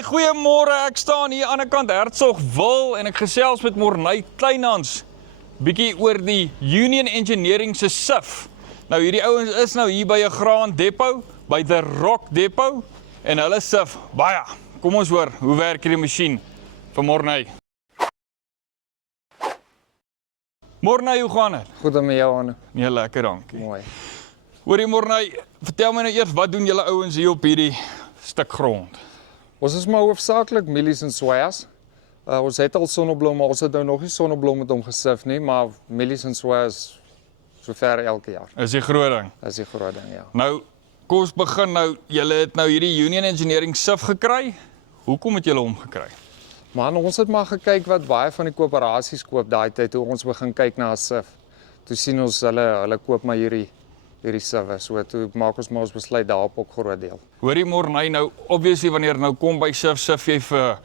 Alright, goeiemôre. Ek staan hier aan die kant Hertzogwil en ek gesels met Morney Kleinhans bietjie oor die Union Engineering se SIF. Nou hierdie ouens is nou hier by 'n graan depot, by the Rock depot en hulle SIF baie. Kom ons hoor, hoe werk hierdie masjien vir Morney? Morney, hoe gaan dit? Goed om met jou aan. Nee, lekker, dankie. Mooi. Hoorie Morney, vertel my nou eers, wat doen julle ouens hier op hierdie stuk grond? Ons is maar hoofsaaklik mielies en sojas. Ons het al sonneblom, maar ons het nou nog nie sonneblom met hom gesif nie, maar mielies en sojas sover elke jaar. Is die groot ding. Dis die groot ding, ja. Nou, kom ons begin nou, julle het nou hierdie Union Engineering SIF gekry. Hoekom het julle hom gekry? Man, ons het maar gekyk wat baie van die koöperasies koop daai tyd toe ons begin kyk na 'n SIF. Toe sien ons hulle koop maar hierdie SIF. So toe maak ons maar ons besluit daarop ook groot deel. Hoorie Morney, nou obviously wanneer nou kom by SIF jy vir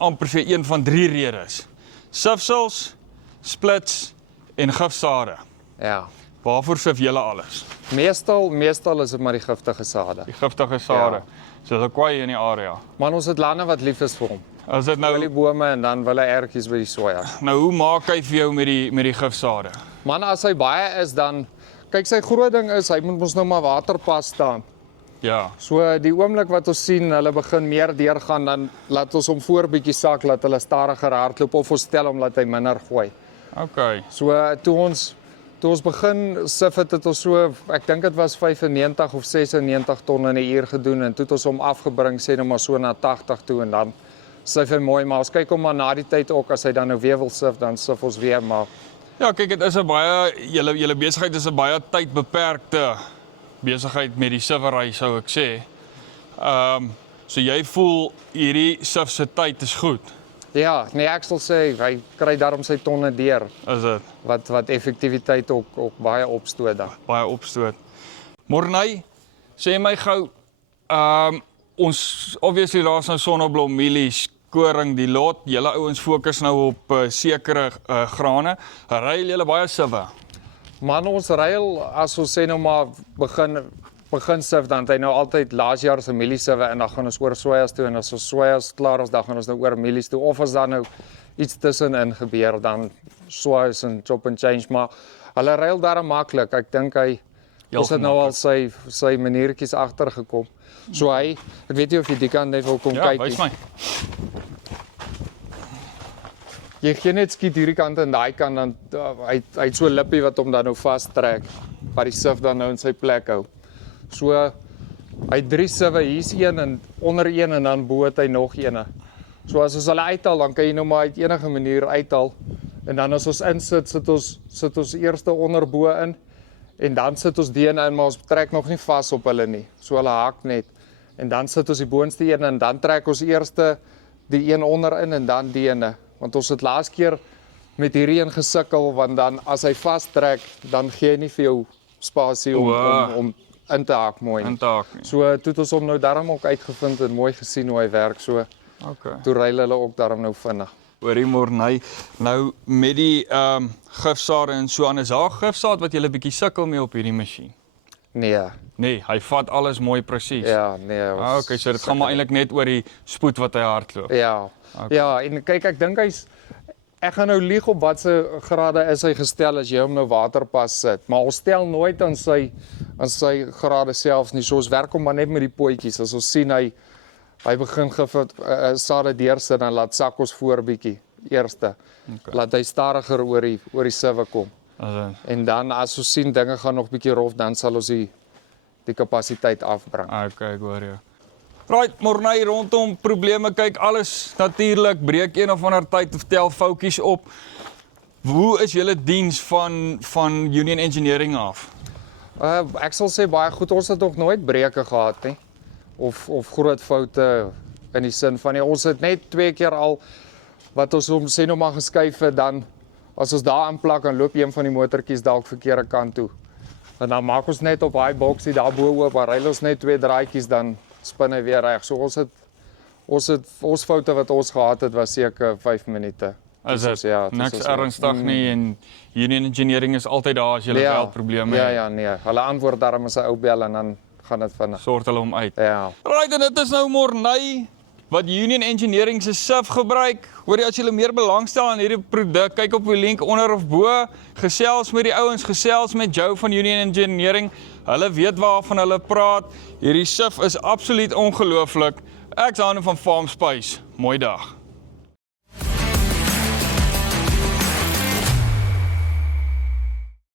amper sê een van 3 redes. SIFsels, splits en gifsade. Ja. Waarvoor sif julle alles? Meestal is dit maar die giftige sade. Die giftige sade. Ja. So dit kwaai in die area. Man, ons het lande wat lief is vir hom. As dit nou Oliebome en dan wille ertjies by die soja. nou hoe maak hy vir jou met die gifsade? Man, as hy baie is dan kyk, sy groot ding is hy moet ons nou maar waterpas staan. Ja. So die oomblik wat ons sien hulle begin meer deurgaan, dan laat ons hom voor bietjie sak, laat hulle stadiger hardloop of ons stel hom laat hy minder gooi. Okay. So toe ons begin sif het ons so, ek dink dit was 95 of 96 ton in 'n uur gedoen en toe het ons hom afgebring sê nou maar so na 80 toe en dan sif hy mooi, maar ons kyk hom maar na die tyd ook as hy dan nou weer wil sif, dan sif ons weer, maar Ja, kyk, dit is 'n baie julle besigheid is 'n baie tydbeperkte besigheid met die sifery sou ek sê. So jy voel hierdie sif se tyd is goed. ja, nee, ek sal sê hy kry daarom sy tonne deur Is dit wat effektiwiteit ook baie opstoot dan. baie opstoot. Morney, sê my gou ons obviously daar's nou sonneblom, mielies, koring, die lot. Julle ouens fokus nou op sekere grane. Ruil julle baie siwe? Man, ons ruil as ons sê nou maar begin sif, dan het hy nou altyd laas jaar se mieliesiwe en dan gaan ons oor sojas toe en as ons sojas klaar is, dan gaan ons nou oor mielies toe of as daar nou iets tussenin gebeur, dan sojas en chop and change, maar hulle ruil daar maklik. Ek dink ons het nou al sy maniertjies agtergekom. So ek weet nie of jy die kant net wil kom kyk Ja, wys my. Jy gee net skiet hierdie kant en daai kant, dan hy het so 'n lippie wat hom dan nou vastrek, wat die sif dan nou in sy plek hou. So hy het 3 siwe, hier's een en onder een en dan bo het hy nog eene. So as ons hulle uithaal, dan kan jy nou maar uit enige manier uithaal. En dan as ons insit, sit ons eerste onderbo in en dan sit ons die een in, maar ons trek nog nie vas op hulle nie. So hulle haak net. En dan sit ons die boonste een en dan trek ons eerste die een onder in en dan die ene. Want ons het laas keer met hierdie een gesukkel, want dan as hy vastrek, dan gee hy nie vir jou spasie om in te haak mooi. So toe het ons hom nou daarom ook uitgevind en mooi gesien hoe hy werk. So toe ruil hulle ook daarom nou vinnig. Hoorie Morney, nou met die gifsade en so aan, is daar gifsaad wat julle bietjie sukkel mee op hierdie masjien? Nee, hy vat alles mooi presies. Ja, nee. Okay, so dit gaan maar eintlik net oor die spoed wat hy hardloop. Ja. Ja, en kyk, ek dink ek gaan nou lieg op watse grade is hy gestel as jy hom nou waterpas sit, maar ons stel nooit aan sy grade selfs nie. So ons werk hom maar net met die potjies. As ons sien hy begin sade deursit, dan laat sak ons voor bietjie eerste. Laat hy stadiger oor die siwe kom. En dan as ons sien dinge gaan nog bietjie rof, dan sal ons die kapasiteit afbring. Okay, ek hoor jou. Right, Morney, rondom probleme, kyk alles natuurlik, breek een of ander tyd of tel foutjies op. Hoe is julle diens van Union Engineering af? Ek sal sê baie goed, ons het nog nooit breuke gehad nie. Of groot foute in die sin van ons het net 2 keer al wat ons hom sê nou maar geskuif het, dan as ons daar aanplak, dan loop een van die motortjies dalk verkeerde kant toe. En dan maak ons net op daai boksie daar bo oop, dan ry ons net 2 draaitjies, dan spin hy weer reg. So ons foute wat ons gehad het was seker 5 minute. Is dit niks ernstig nie en Union Engineering is altyd daar as jy wel probleme het? Ja, nee. Hulle antwoord daarom as 'n ou bel en dan gaan dit vinnig. Sort hulle hom uit. Ja. Right, en dit is nou Morney wat Union Engineering se SIF gebruik. Hoor jy, as jy meer belangstel aan hierdie produk, kyk op die link onder of bo, gesels met die ouens, gesels met Joe van Union Engineering, hulle weet waarvan hulle praat, hierdie SIF is absoluut ongelooflik. Ek's Hanne van Farm Space, mooi dag.